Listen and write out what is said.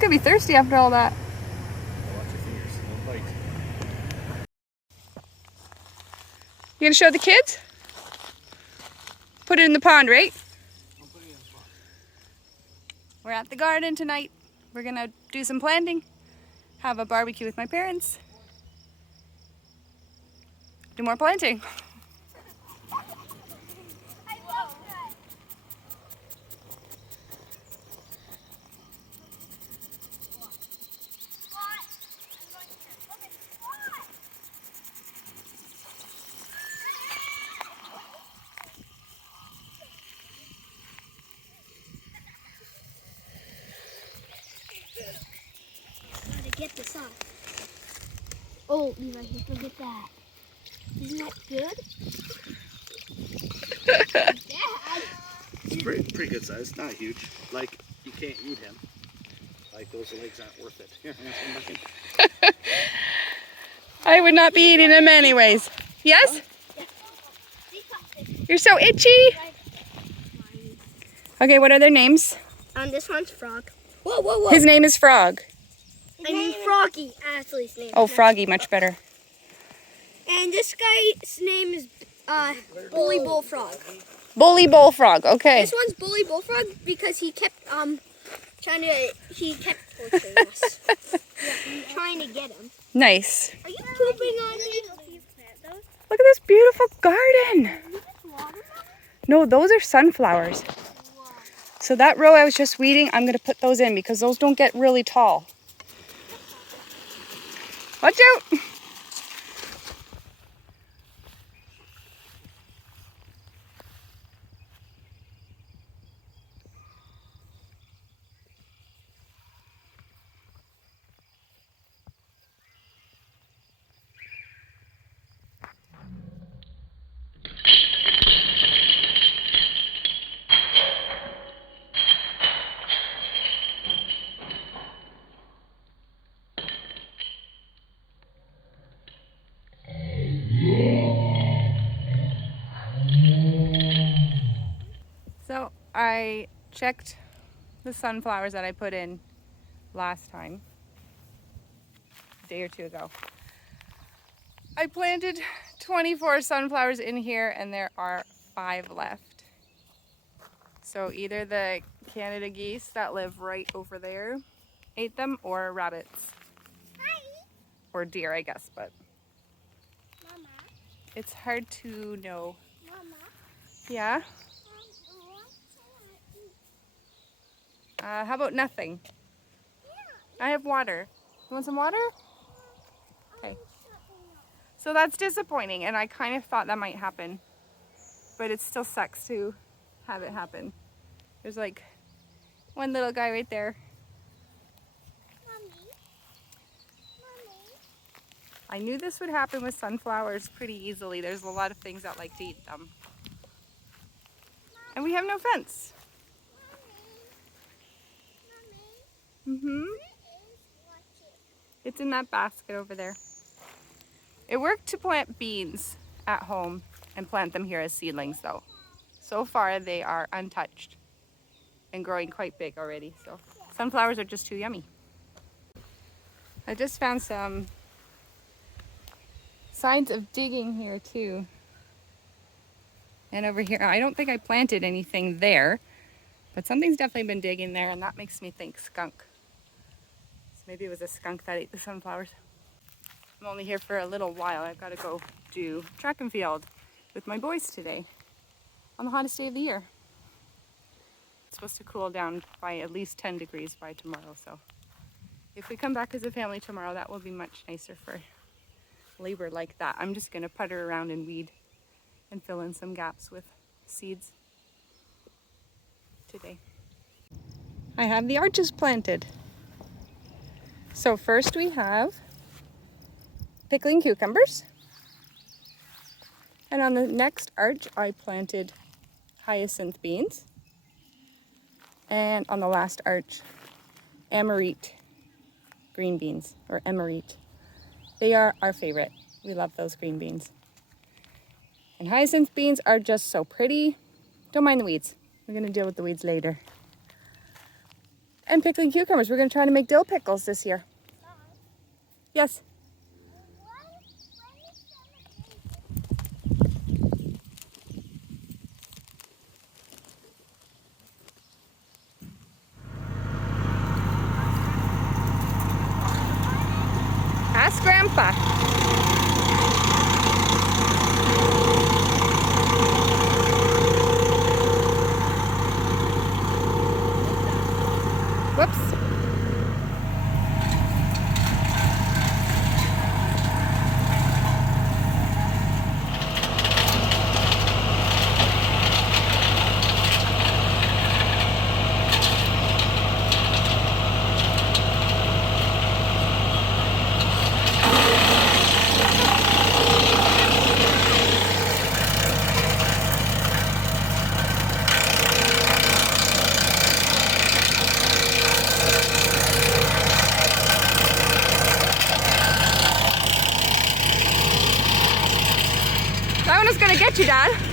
gonna be thirsty after all that. Watch your fingers, don't bite. You gonna show the kids? Put it in the pond, right? I'll put it in the pond. We're at the garden tonight. We're gonna do some planting, have a barbecue with my parents, do more planting. Gotta get this off. Oh, Levi, look at that. Isn't that good? Dad! It's pretty good size, not huge. Like, you can't eat him. Like, those legs aren't worth it. Here, I'm back in. I would not be eating them anyways. Yes? You're so itchy. Okay, what are their names? This one's Frog. Whoa, whoa, whoa. His name is Frog. I mean Froggy, Ashley's name. Oh, Froggy, much better. And this guy's name is Bully Bullfrog. Bully Bullfrog, okay. This one's Bully Bullfrog because he kept he kept torturing us. Yeah, I'm trying to get him. Nice. Are you pooping on me? Look at this beautiful garden. No, those are sunflowers. So that row I was just weeding, I'm going to put those in because those don't get really tall. Watch out. So I checked the sunflowers that I put in last time, a day or two ago. I planted 24 sunflowers in here and there are 5 left. So either the Canada geese that live right over there ate them or rabbits. Hi. Or deer, I guess, but Mama. it's hard to know. Mama. Yeah? How about nothing? I have water. You want some water? Okay. So that's disappointing, and I kind of thought that might happen, but it still sucks to have it happen. There's like one little guy right there. Mommy. Mommy. I knew this would happen with sunflowers pretty easily. There's a lot of things that like to eat them. And we have no fence. Mm-hmm. It's in that basket over there. It worked to plant beans at home and plant them here as seedlings though. So far they are untouched and growing quite big already. So sunflowers are just too yummy. I just found some signs of digging here too. And over here, I don't think I planted anything there, but something's definitely been digging there and that makes me think skunk. So maybe it was a skunk that ate the sunflowers. I'm only here for a little while. I've got to go do track and field with my boys today on the hottest day of the year. It's supposed to cool down by at least 10 degrees by tomorrow, so if we come back as a family tomorrow, that will be much nicer for labor like that. I'm just going to putter around and weed and fill in some gaps with seeds today. I have the arches planted. So first we have pickling cucumbers. And on the next arch, I planted hyacinth beans. And on the last arch, amarite green beans, or emerite. They are our favorite. We love those green beans. And hyacinth beans are just so pretty. Don't mind the weeds. We're gonna deal with the weeds later. And pickling cucumbers. We're going to try to make dill pickles this year. Yes. Ask Grandpa. Whoops. That one was gonna get you, Dad.